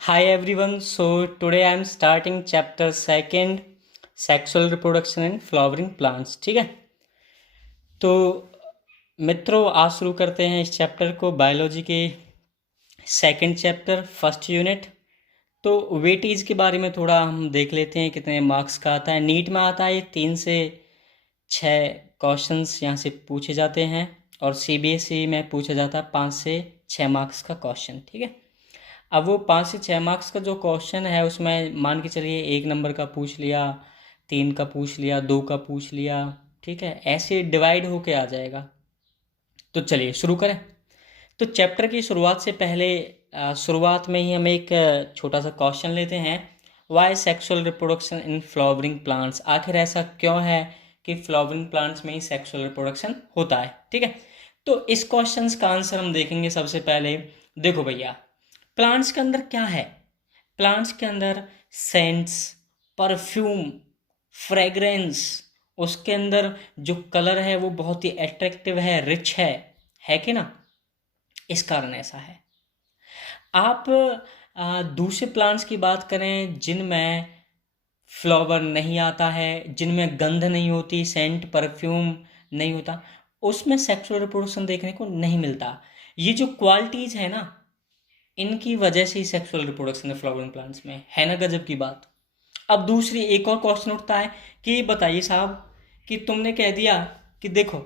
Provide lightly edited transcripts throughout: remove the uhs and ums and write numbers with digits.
Hi everyone, so today I am starting chapter second sexual reproduction in flowering plants. ठीक है, तो मित्रों आज शुरू करते हैं इस चैप्टर को, बायोलॉजी के सेकंड चैप्टर फर्स्ट यूनिट। तो वेटेज के बारे में थोड़ा हम देख लेते हैं कितने मार्क्स का आता है। नीट में आता है 3 से 6 क्वेश्चंस यहाँ से पूछे जाते हैं और सीबीएसई में पूछा जाता है 5 से 6 मार्क्स का क्वेश्चन। ठीक है, अब वो 5 से 6 मार्क्स का जो क्वेश्चन है उसमें मान के चलिए 1 नंबर का पूछ लिया, 3 का पूछ लिया, 2 का पूछ लिया, ठीक है, ऐसे डिवाइड होके आ जाएगा। तो चलिए शुरू करें। तो चैप्टर की शुरुआत से पहले शुरुआत में ही हम एक छोटा सा क्वेश्चन लेते हैं। Why sexual reproduction in flowering plants, आखिर ऐसा क्यों है कि फ्लावरिंग प्लांट्स में ही सेक्सुअल रिप्रोडक्शन होता है। ठीक है, तो इस क्वेश्चन का आंसर हम देखेंगे। सबसे पहले देखो भैया, प्लांट्स के अंदर क्या है? प्लांट्स के अंदर सेंट्स, परफ्यूम, फ्रेग्रेंस, उसके अंदर जो कलर है वो बहुत ही अट्रैक्टिव है, रिच है कि ना? इस कारण ऐसा है। आप दूसरे प्लांट्स की बात करें जिनमें फ्लावर नहीं आता है, जिनमें गंध नहीं होती, सेंट परफ्यूम नहीं होता, उसमें सेक्सुअल रिप्रोडक्शन देखने को नहीं मिलता। ये जो क्वालिटीज है ना, इनकी वजह से ही सेक्सुअल रिप्रोडक्शन है फ्लावरिंग प्लांट्स में, है ना गजब की बात। अब दूसरी एक और क्वेश्चन उठता है कि बताइए साहब कि तुमने कह दिया कि देखो,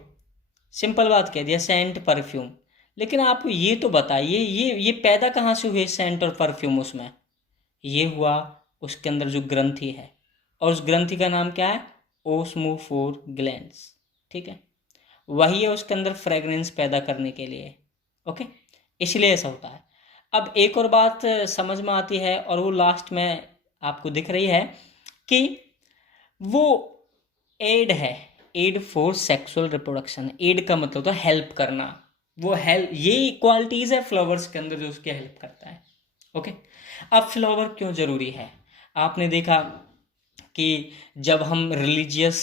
सिंपल बात कह दिया सेंट परफ्यूम, लेकिन आप ये तो बताइए ये पैदा कहाँ से हुए सेंट और परफ्यूम उसमें? ये हुआ उसके अंदर जो ग्रंथि है, और उस ग्रंथि का नाम क्या है? ओस्मोफोर ग्लैंड्स। ठीक है, वही है उसके अंदर फ्रेग्रेंस पैदा करने के लिए। ओके, इसलिए ऐसा होता है। अब एक और बात समझ में आती है और वो लास्ट में आपको दिख रही है कि वो एड है, aid for sexual reproduction. Aid का मतलब तो हेल्प करना, वो हेल्प, ये क्वालिटीज है फ्लावर्स के अंदर जो उसकी हेल्प करता है। ओके, अब फ्लावर क्यों जरूरी है? आपने देखा कि जब हम रिलीजियस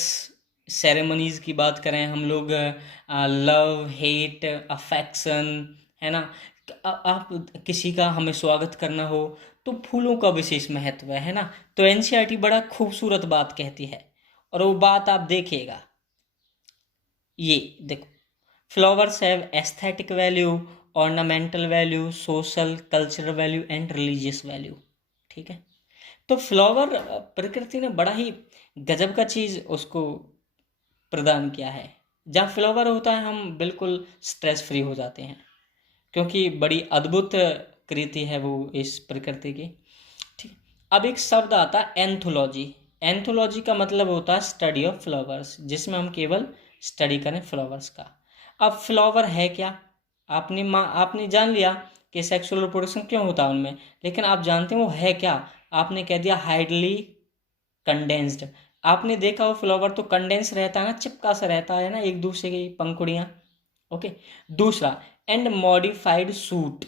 सेरेमनीज की बात करें, हम लोग लव, हेट, अफेक्शन, है ना, आप किसी का हमें स्वागत करना हो तो फूलों का विशेष महत्व है ना। तो एनसीईआरटी बड़ा खूबसूरत बात कहती है, और वो बात आप देखिएगा। ये देखो, flowers have aesthetic value, ornamental value, social cultural value and religious value. ठीक है, तो फ्लावर प्रकृति ने बड़ा ही गजब का चीज उसको प्रदान किया है। जहाँ फ्लावर होता है हम बिल्कुल स्ट्रेस फ्री हो जाते हैं, क्योंकि बड़ी अद्भुत कृति है वो इस प्रकृति की। ठीक, अब एक शब्द आता है एंथोलॉजी। एंथोलॉजी का मतलब होता है स्टडी ऑफ फ्लावर्स, जिसमें हम केवल स्टडी करें फ्लावर्स का। अब फ्लावर है क्या? आपने जान लिया कि सेक्सुअल रिप्रोडक्शन क्यों होता है उनमें, लेकिन आप जानते हैं वो है क्या? आपने कह दिया हाइडली कंडेंस्ड। आपने देखा हो फ्लावर तो कंडेंस रहता है ना, चिपका सा रहता है ना एक दूसरे की पंखुड़ियाँ। ओके, दूसरा एंड मॉडिफाइड सूट।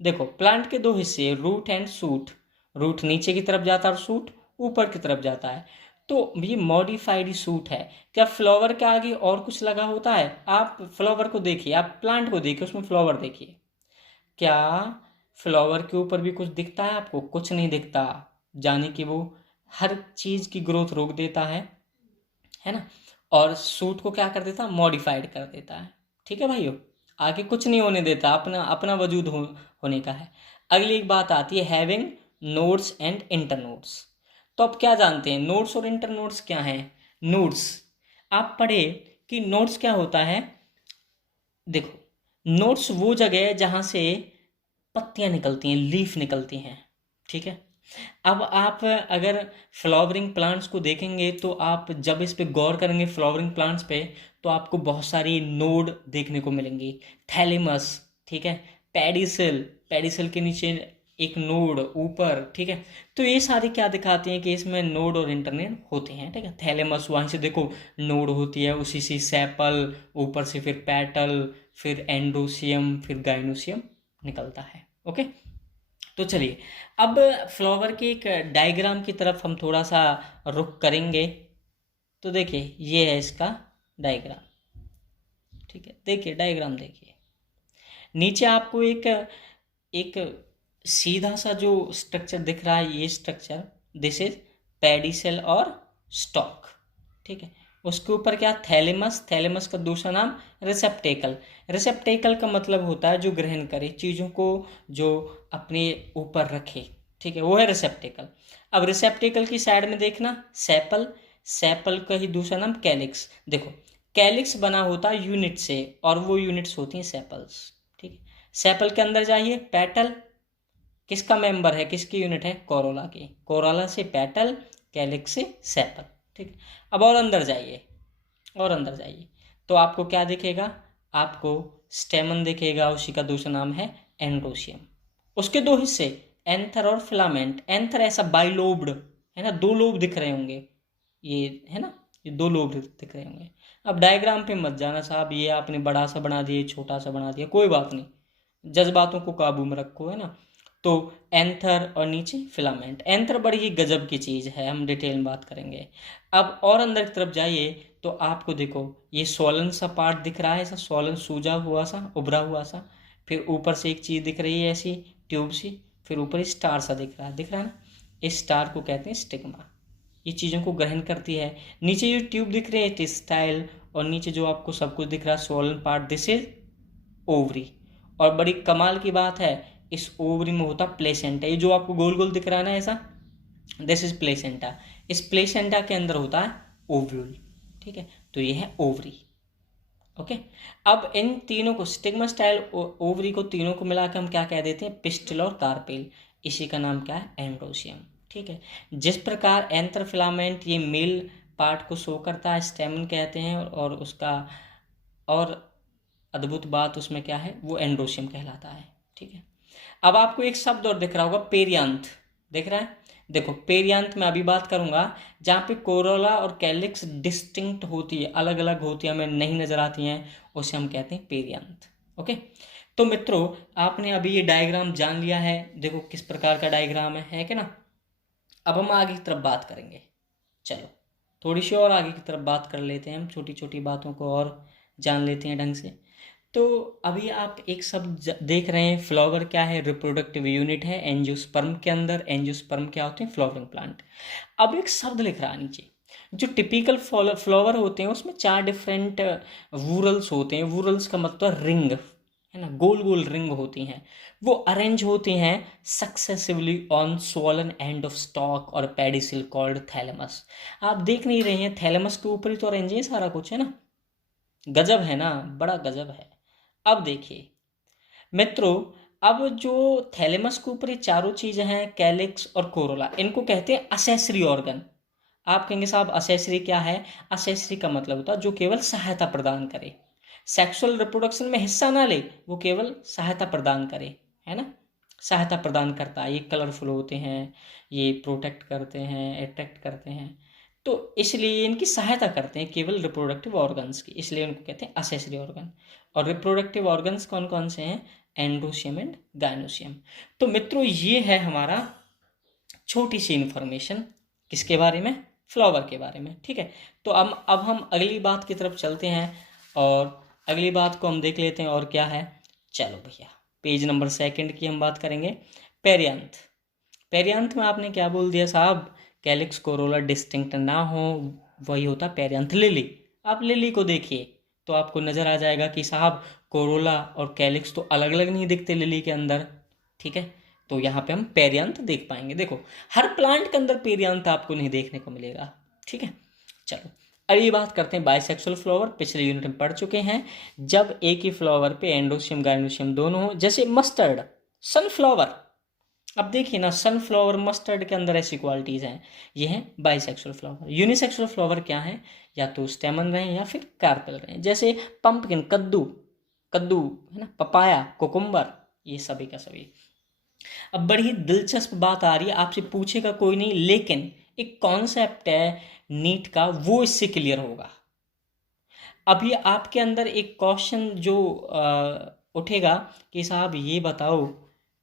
देखो, प्लांट के दो हिस्से, रूट एंड सूट। रूट नीचे की तरफ जाता है और सूट ऊपर की तरफ जाता है। तो ये मॉडिफाइड सूट है। क्या फ्लावर के आगे और कुछ लगा होता है? आप फ्लावर को देखिए, आप प्लांट को देखिए, उसमें फ्लावर देखिए, क्या फ्लावर के ऊपर भी कुछ दिखता है आपको? कुछ नहीं दिखता। जाने कि वो हर चीज की ग्रोथ रोक देता है ना, और सूट को क्या कर देता? मॉडिफाइड कर देता है। ठीक है भाइयों, आगे कुछ नहीं होने देता, अपना अपना वजूद होने का है। अगली एक बात आती है हैविंग नोड्स एंड इंटरनोड्स। तो अब क्या जानते हैं नोड्स और इंटरनोड्स क्या हैं? नोड्स आप पढ़े कि नोड्स क्या होता है। देखो, नोड्स वो जगह है जहां से पत्तियां निकलती हैं, लीफ निकलती हैं। ठीक है, अब आप अगर फ्लावरिंग प्लांट्स को देखेंगे तो आप जब इस पे गौर करेंगे फ्लावरिंग प्लांट्स पे, तो आपको बहुत सारी नोड देखने को मिलेंगी। थैलेमस, ठीक है, पेडिसल, पेडिसल के नीचे एक नोड ऊपर। ठीक है, तो ये सारी क्या दिखाती हैं कि इसमें नोड और इंटरनेट होते हैं। ठीक है, थैलेमस वहीं से देखो नोड होती है, उसी से सेपल, ऊपर से फिर पेटल, फिर एंडोसियम, फिर गाइनोसियम निकलता है। ओके, तो चलिए अब फ्लावर के एक डायग्राम की तरफ हम थोड़ा सा रुख करेंगे। तो देखिए ये है इसका डायग्राम। ठीक है, देखिए डायग्राम देखिए, नीचे आपको एक एक सीधा सा जो स्ट्रक्चर दिख रहा है ये स्ट्रक्चर, दिस इज पेडिसेल और स्टॉक, ठीक है। उसके ऊपर क्या, थैलेमस, थैलेमस का दूसरा नाम रिसेप्टेकल। रिसेप्टेकल का मतलब होता है जो ग्रहण करे, चीज़ों को जो अपने ऊपर रखे, ठीक है, वो है रिसेप्टेकल। अब रिसेप्टेकल की साइड में देखना सेपल, सेपल का ही दूसरा नाम कैलिक्स। देखो कैलिक्स बना होता है यूनिट से और वो यूनिट्स होती हैं सेपल्स, ठीक है। सेपल के अंदर जाइए, पेटल किसका मेंबर है, किसकी यूनिट है, कोरोला की, कोरोला से पेटल, कैलिक्स से सेपल, ठीक है। अब और अंदर जाइए, और अंदर जाइए तो आपको क्या दिखेगा, आपको स्टेमन दिखेगा, उसी का दूसरा नाम है एंड्रोशियम। उसके दो हिस्से, एंथर और फिलामेंट। एंथर ऐसा बाइलोब्ड है ना, दो लोब दिख रहे होंगे, ये है ना, ये दो लोब दिख रहे होंगे। अब डायग्राम पे मत जाना साहब, ये आपने बड़ा सा बना दिया, छोटा सा बना दिया, कोई बात नहीं, जज्बातों को काबू में रखो, है ना। तो एंथर और नीचे फिलामेंट। एंथर बड़ी ही गजब की चीज़ है, हम डिटेल में बात करेंगे। अब और अंदर की तरफ जाइए तो आपको देखो ये सोलन सा पार्ट दिख रहा है, ऐसा सोलन सूजा हुआ सा, उभरा हुआ सा, फिर ऊपर से एक चीज़ दिख रही है ऐसी ट्यूब सी, फिर ऊपर स्टार सा दिख रहा है, दिख रहा है ना, इस स्टार को कहते हैं स्टिग्मा, ये चीज़ों को ग्रहण करती है। नीचे जो ट्यूब दिख रही है टेस्टाइल, और नीचे जो आपको सब कुछ दिख रहा है Solan part, this is ovary. और बड़ी कमाल की बात है, इस ओवरी में होता प्लेसेंटा, ये जो आपको गोल गोल दिख रहा है ना ऐसा, दिस इज प्लेसेंटा। इस प्लेसेंटा के अंदर होता है ओव्यूल, ठीक है, तो ये है ओवरी, ओके। अब इन तीनों को, स्टिग्मा स्टाइल ओवरी को, तीनों को मिलाकर हम क्या कह देते हैं, पिस्टिल और कार्पेल, इसी का नाम क्या है, एंड्रोशियम, ठीक है। जिस प्रकार एंथर फिलामेंट ये मेल पार्ट को शो करता है, स्टेमन कहते हैं, और उसका और अद्भुत बात उसमें क्या है, वो एंड्रोशियम कहलाता है, ठीक है। अब आपको एक शब्द और दिख रहा होगा, पेरियांथ, दिख रहा है। देखो पेरियांथ में अभी बात करूंगा, जहाँ पे कोरोला और कैलिक्स डिस्टिंक्ट होती है, अलग अलग होती है, हमें नहीं नजर आती हैं, उसे हम कहते हैं पेरियांथ, ओके। तो मित्रों आपने अभी ये डायग्राम जान लिया है, देखो किस प्रकार का डायग्राम है कि ना। अब हम आगे की तरफ बात करेंगे, चलो थोड़ी सी और आगे की तरफ बात कर लेते हैं, हम छोटी छोटी बातों को और जान लेते हैं ढंग से। तो अभी आप एक शब्द देख रहे हैं, फ्लावर क्या है, रिप्रोडक्टिव यूनिट है एंजियोस्पर्म के अंदर। एंजियोस्पर्म क्या होते हैं, फ्लावरिंग प्लांट। अब एक शब्द लिख रहा है नीचे, जो टिपिकल फ्लावर होते हैं उसमें 4 डिफरेंट वूरल्स होते हैं। वूरल्स का मतलब रिंग, है ना, गोल गोल रिंग होती हैं, वो अरेंज होती हैं successively on swollen end of stock और पेडिसिल कॉल्ड थैलेमस। आप देख नहीं रहे हैं, थैलेमस के ऊपर ही तो अरेंज है सारा कुछ, है ना, गजब है ना, बड़ा गजब है। अब देखिए मित्रों, अब जो थैलेमस के ऊपर ये चारों चीजें हैं, कैलिक्स और कोरोला, इनको कहते हैं असेसरी ऑर्गन। आप कहेंगे साहब असेसरी क्या है, असेसरी का मतलब होता है जो केवल सहायता प्रदान करे, सेक्सुअल रिप्रोडक्शन में हिस्सा ना ले, वो केवल सहायता प्रदान करे, है ना, सहायता प्रदान करता है। ये कलरफुल होते हैं, ये प्रोटेक्ट करते हैं, अट्रैक्ट करते हैं, तो इसलिए इनकी सहायता करते हैं केवल रिप्रोडक्टिव ऑर्गन्स की, इसलिए उनको कहते हैं असेसरी ऑर्गन। और रिप्रोडक्टिव ऑर्गन्स कौन कौन से हैं, एंड्रोशियम एंड गायनोशियम। तो मित्रों ये है हमारा छोटी सी इंफॉर्मेशन, किसके बारे में, फ्लावर के बारे में, ठीक है। तो अब हम अगली बात की तरफ चलते हैं, और अगली बात को हम देख लेते हैं, और क्या है, चलो भैया पेज नंबर 2 की हम बात करेंगे, पेरियांथ। पेरियांथ में आपने क्या बोल दिया साहब, कैलिक्स कोरोला डिस्टिंक्ट ना हो, वही होता पेरियांथ। लिली, आप लिली को देखिए तो आपको नजर आ जाएगा कि साहब कोरोला और कैलिक्स तो अलग अलग नहीं दिखते लिली के अंदर, ठीक है। तो यहाँ पे हम पेरियांथ देख पाएंगे। देखो हर प्लांट के अंदर पेरियांथ आपको नहीं देखने को मिलेगा, ठीक है। चलो अब ये बात करते हैं बाइसेक्सुअल फ्लावर, पिछले यूनिट में पढ़ चुके हैं, जब एक ही फ्लावर पे एंडोशियम गायनोशियम दोनों हो, जैसे मस्टर्ड, सनफ्लावर। अब देखिए ना, सनफ्लावर मस्टर्ड के अंदर ऐसी क्वालिटीज हैं, ये हैं बाइसेक्सुअल फ्लावर। यूनिसेक्सुअल फ्लावर क्या है, या तो स्टेमन रहे या फिर कार्पेल रहे, जैसे पंपकिन, कद्दू, कद्दू है ना, पपाया, कोकुम्बर, ये सभी का सभी। अब बड़ी दिलचस्प बात आ रही है, आपसे पूछेगा कोई नहीं, लेकिन एक कॉन्सेप्ट है नीट का, वो इससे क्लियर होगा। अभी आपके अंदर एक क्वेश्चन जो उठेगा कि साहब ये बताओ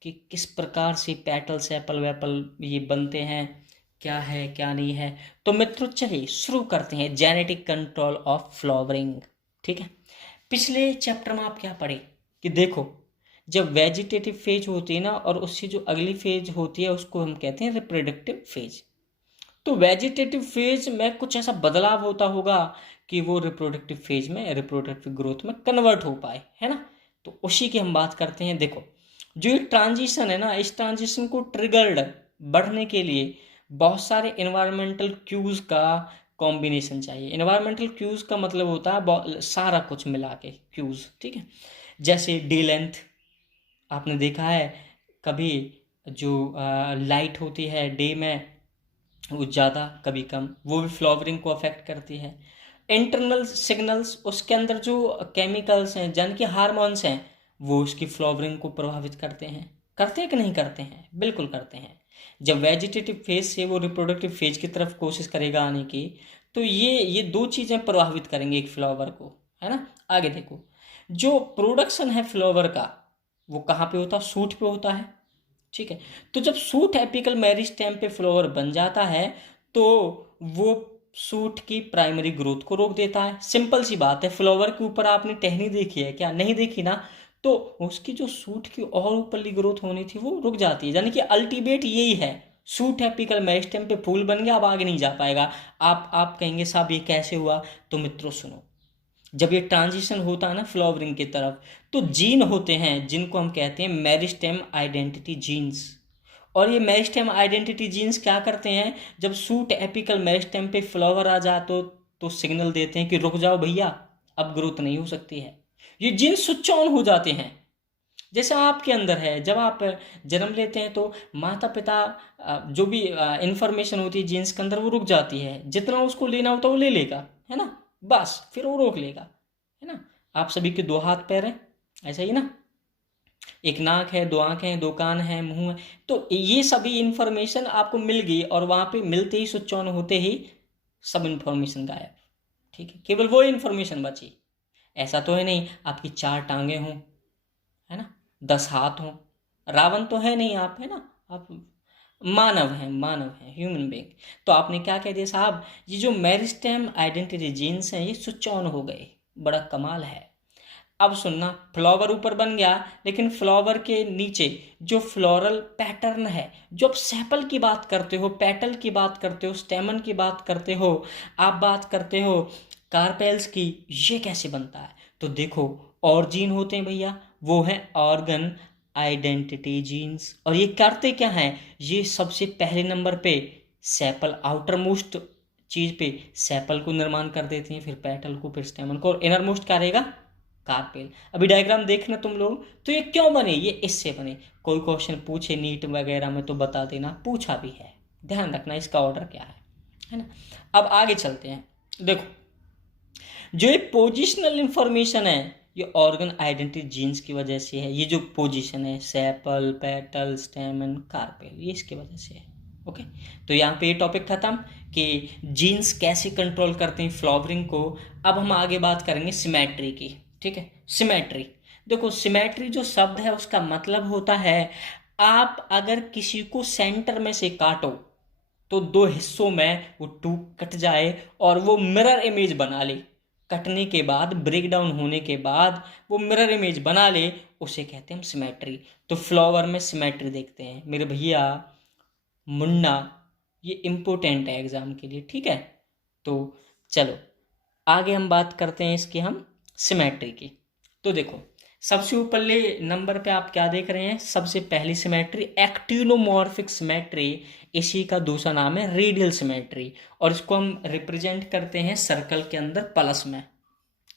कि किस प्रकार से पेटल सेपल वेपल ये बनते हैं, क्या है क्या नहीं है। तो मित्रों चलिए शुरू करते हैं, जेनेटिक कंट्रोल ऑफ फ्लावरिंग, ठीक है। पिछले चैप्टर में आप क्या पढ़े कि देखो जब वेजिटेटिव फेज होती है ना और उससे जो अगली फेज होती है उसको हम कहते हैं रिप्रोडक्टिव फेज। तो वेजिटेटिव फेज में कुछ ऐसा बदलाव होता होगा कि वो रिप्रोडक्टिव फेज में, रिप्रोडक्टिव ग्रोथ में कन्वर्ट हो पाए, है ना। तो उसी की हम बात करते हैं। देखो जो ये ट्रांजिशन है ना, इस ट्रांजिशन को ट्रिगर्ड बढ़ने के लिए बहुत सारे इन्वायरमेंटल क्यूज का कॉम्बिनेशन चाहिए। इन्वायरमेंटल क्यूज का मतलब होता है सारा कुछ मिला के क्यूज, ठीक है। जैसे डे लेंथ, आपने देखा है कभी जो लाइट होती है डे में वो ज़्यादा कभी कम, वो भी फ्लावरिंग को अफेक्ट करती है। इंटरनल सिग्नल्स, उसके अंदर जो केमिकल्स हैं यानी कि हार्मोन्स हैं वो उसकी फ्लावरिंग को प्रभावित करते हैं कि नहीं करते हैं? बिल्कुल करते हैं। जब वेजिटेटिव फेज से वो रिप्रोडक्टिव फेज की तरफ कोशिश करेगा आने की, तो ये दो चीज़ें प्रभावित करेंगे एक फ्लावर को, है ना। आगे देखो, जो प्रोडक्शन है फ्लावर का वो कहाँ पे होता है? सूट पे होता है, ठीक है। तो जब सूट एपिकल मेरिस्टेम पे फ्लावर बन जाता है तो वो सूट की प्राइमरी ग्रोथ को रोक देता है। सिंपल सी बात है, फ्लावर के ऊपर आपने टहनी देखी है क्या? नहीं देखी ना। तो उसकी जो सूट की और ऊपरली ग्रोथ होनी थी वो रुक जाती है, यानी कि अल्टीमेट यही है, सूट एपिकल मेरिस्टेम पे फूल बन गया, अब आगे नहीं जा पाएगा। आप कहेंगे साहब ये कैसे हुआ? तो मित्रों सुनो, जब ये ट्रांजिशन होता है ना फ्लावरिंग की तरफ, तो जीन होते हैं जिनको हम कहते हैं मेरिस्टेम आइडेंटिटी जीन्स। और ये मेरिस्टेम आइडेंटिटी जीन्स क्या करते हैं? जब सूट एपिकल मेरिस्टेम पे फ्लावर आ जा तो सिग्नल देते हैं कि रुक जाओ भैया, अब ग्रोथ नहीं हो सकती है। ये जीन्स स्विच ऑन हो जाते हैं। जैसे आपके अंदर है, जब आप जन्म लेते हैं तो माता पिता जो भी इंफॉर्मेशन होती है जीन्स के अंदर वो रुक जाती है, जितना उसको लेना होता है वो ले लेगा, है ना। बस फिर वो रोक लेगा, है ना। आप सभी के दो हाथ पैर हैं, ऐसा ही ना, एक नाक है, दो आंखें हैं, दो कान हैं, मुंह है। तो ये सभी इंफॉर्मेशन आपको मिल गई और वहां पे मिलते ही स्विच ऑन होते ही सब इंफॉर्मेशन गायब, ठीक है। केवल वो इंफॉर्मेशन बची। ऐसा तो है नहीं आपकी चार टांगे हों, है ना, 10 हाथ हों। रावण तो है नहीं आप, है ना। आप मानव हैं, ह्यूमन बीइंग। तो आपने क्या कह दिया साहब, ये जो मेरिस्टेम आइडेंटिटी जीन्स हैं ये स्विच ऑन हो गए, बड़ा कमाल है। अब सुनना, फ्लावर ऊपर बन गया लेकिन फ्लावर के नीचे जो फ्लोरल पैटर्न है, जो आप सेपल की बात करते हो, पेटल की बात करते हो, स्टेमन की बात करते हो, आप बात करते हो कार्पेल्स की, ये कैसे बनता है? तो देखो, और जीन होते हैं भैया, वो है ऑर्गन आइडेंटिटी जीन्स। और ये करते क्या हैं? ये सबसे पहले नंबर पे सेपल, आउटर मोस्ट चीज पे सेपल को निर्माण कर देते हैं, फिर पेटल को, फिर स्टेमन को, और इनर मोस्ट क्या रहेगा? कार्पेल। अभी डायग्राम देखना तुम लोग, तो ये क्यों बने? ये इससे बने। कोई क्वेश्चन पूछे नीट वगैरह में तो बता देना, पूछा भी है, ध्यान रखना इसका ऑर्डर क्या है ना। अब आगे चलते हैं। देखो जो ये पोजिशनल इंफॉर्मेशन है ये ऑर्गन आइडेंटिटी जीन्स की वजह से है। ये जो पोजीशन है, सेपल, पेटल, स्टेमन, कार्पेल, ये इसकी वजह से है। ओके, तो यहाँ पे ये टॉपिक खत्म कि जीन्स कैसे कंट्रोल करते हैं फ्लावरिंग को। अब हम आगे बात करेंगे सिमेट्री की, ठीक है। सिमेट्री, देखो सिमेट्री जो शब्द है उसका मतलब होता है, आप अगर किसी को सेंटर में से काटो तो दो हिस्सों में वो टूक कट जाए और वो मिरर इमेज बना ले। कटने के बाद, ब्रेक डाउन होने के बाद वो मिरर इमेज बना ले, उसे कहते हैं हम सिमेट्री। तो फ्लावर में सिमेट्री देखते हैं मेरे भैया मुन्ना, ये इम्पोर्टेंट है एग्जाम के लिए, ठीक है। तो चलो आगे हम बात करते हैं इसकी, हम सिमेट्री की। तो देखो सबसे ऊपरले नंबर पे आप क्या देख रहे हैं? सबसे पहली सिमेट्री एक्टिनोमॉर्फिक सिमेट्री, इसी का दूसरा नाम है रेडियल सिमेट्री, और इसको हम रिप्रेजेंट करते हैं सर्कल के अंदर प्लस में,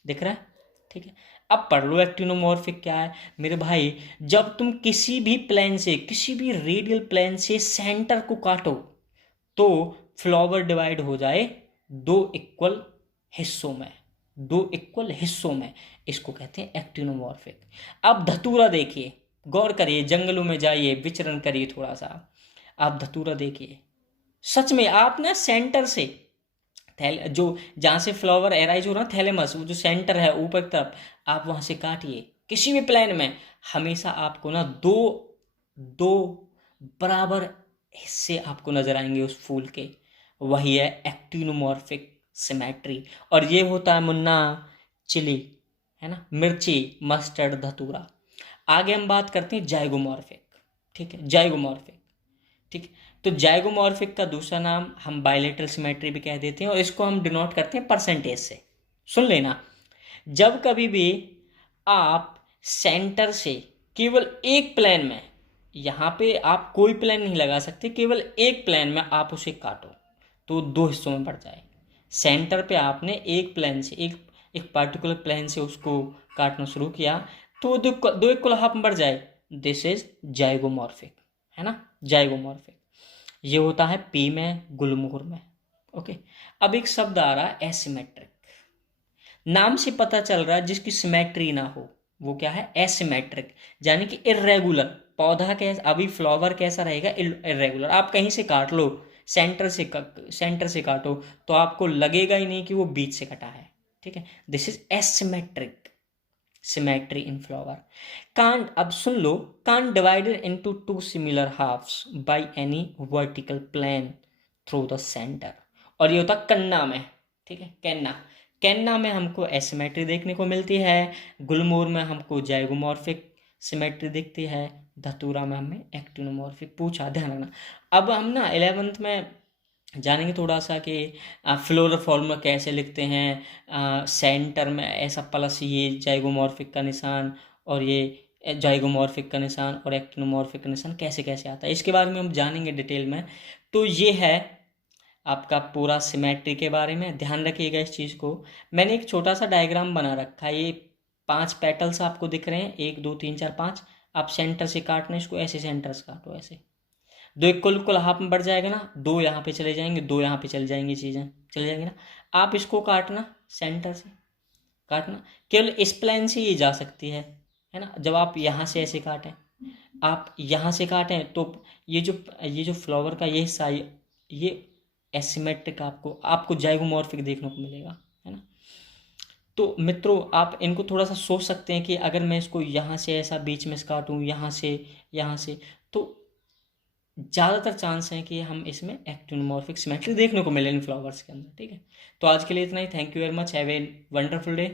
दिख रहा है, ठीक है। अब पढ़ लो एक्टिनोमॉर्फिक क्या है मेरे भाई। जब तुम किसी भी प्लेन से, किसी भी रेडियल प्लेन से सेंटर को काटो तो फ्लावर डिवाइड हो जाए दो इक्वल हिस्सों में, दो इक्वल हिस्सों में, इसको कहते हैं एक्टिनोमॉर्फिक। अब धतूरा देखिए, गौर करिए, जंगलों में जाइए, विचरण करिए थोड़ा सा, आप धतूरा देखिए, सच में आप ना सेंटर से जो जहाँ से फ्लावर एराइज हो रहा है थैलेमस, वो जो सेंटर है ऊपर की तरफ, आप वहाँ से काटिए किसी भी प्लेन में, हमेशा आपको ना दो दो बराबर हिस्से आपको नजर आएंगे उस फूल के, वही है एक्टिनोमॉर्फिक सिमेट्री। और ये होता है मुन्ना चिली, है ना, मिर्ची, मस्टर्ड, धतूरा। आगे हम बात करते हैं जाइगोमॉर्फिक, ठीक है, जाइगोमॉर्फिक, ठीक। तो जाइगोमॉर्फिक का दूसरा नाम हम बायलेटरल सिमेट्री भी कह देते हैं, और इसको हम डिनोट करते हैं परसेंटेज से। सुन लेना, जब कभी भी आप सेंटर से केवल एक प्लेन में, यहाँ पे आप कोई प्लेन नहीं लगा सकते, केवल एक प्लेन में आप उसे काटो तो दो हिस्सों में बढ़ जाए। सेंटर पे आपने एक प्लेन से, एक पार्टिकुलर प्लेन से उसको काटना शुरू किया तो दो एक कोलाहप में बढ़ जाए, दिस इज जाइगोमॉर्फिक, है ना, जाइगोमॉर्फिक। ये होता है पी में, गुलमोहर में। ओके, अब एक शब्द आ रहा है एसिमेट्रिक। नाम से पता चल रहा है जिसकी सिमेट्री ना हो वो क्या है, एसिमेट्रिक, यानी कि इर्रेगुलर। पौधा कैसा, अभी फ्लावर कैसा रहेगा, इर्रेगुलर। आप कहीं से काट लो, सेंटर से काटो तो आपको लगेगा ही नहीं कि वो बीच से कटा है, ठीक है। This is asymmetric, symmetry in flower. Can't, अब सुन लो, can't divided into two similar halves by any vertical plane through the centre. और ये होता कन्ना में, ठीक है, कैन्ना में हमको एसिमेट्री देखने को मिलती है, गुलमोहर में हमको जाइगोमॉर्फिक सिमेट्री दिखती है, धतूरा में हमें एक्टिनोमॉर्फिक। पूछा, ध्यान रखना। अब हम ना 11th में जानेंगे थोड़ा सा कि फ्लोरल फॉर्मूला कैसे लिखते हैं, सेंटर में ऐसा प्लस ये जाइगोमॉर्फिक का निशान और ये जाइगोमॉर्फिक का निशान और एक्टिनोमॉर्फिक का निशान कैसे कैसे आता है, इसके बारे में हम जानेंगे डिटेल में। तो ये है आपका पूरा सिमेट्री के बारे में। ध्यान रखिएगा इस चीज़ को। मैंने एक छोटा सा डायग्राम बना रखा है, ये 5 पेटल्स आपको दिख रहे हैं, 1 2 3 4 5। आप सेंटर से काटना, इसको ऐसे सेंटर से काटो, ऐसे दो एक कुल हाफ में बढ़ जाएगा ना, दो यहाँ पे चले जाएंगे, दो यहाँ पे चले जाएंगी, चीज़ें चले जाएंगी ना। आप इसको काटना, सेंटर से काटना, केवल इस प्लेन से ये जा सकती है ना। जब आप यहाँ से ऐसे काटें, आप यहाँ से काटें तो ये जो फ्लावर का ये हिस्सा, ये एसिमेट्रिक आपको जाइगोमॉर्फिक देखने को मिलेगा, है ना। तो मित्रों, आप इनको थोड़ा सा सोच सकते हैं कि अगर मैं इसको यहाँ से ऐसा बीच में से काटूँ, यहाँ से, तो ज़्यादातर चांस है कि हम इसमें एक्टिनोमॉर्फिक सिमेट्री देखने को मिले इन फ्लावर्स के अंदर, ठीक है। तो आज के लिए इतना ही। Thank you very much, have a wonderful day.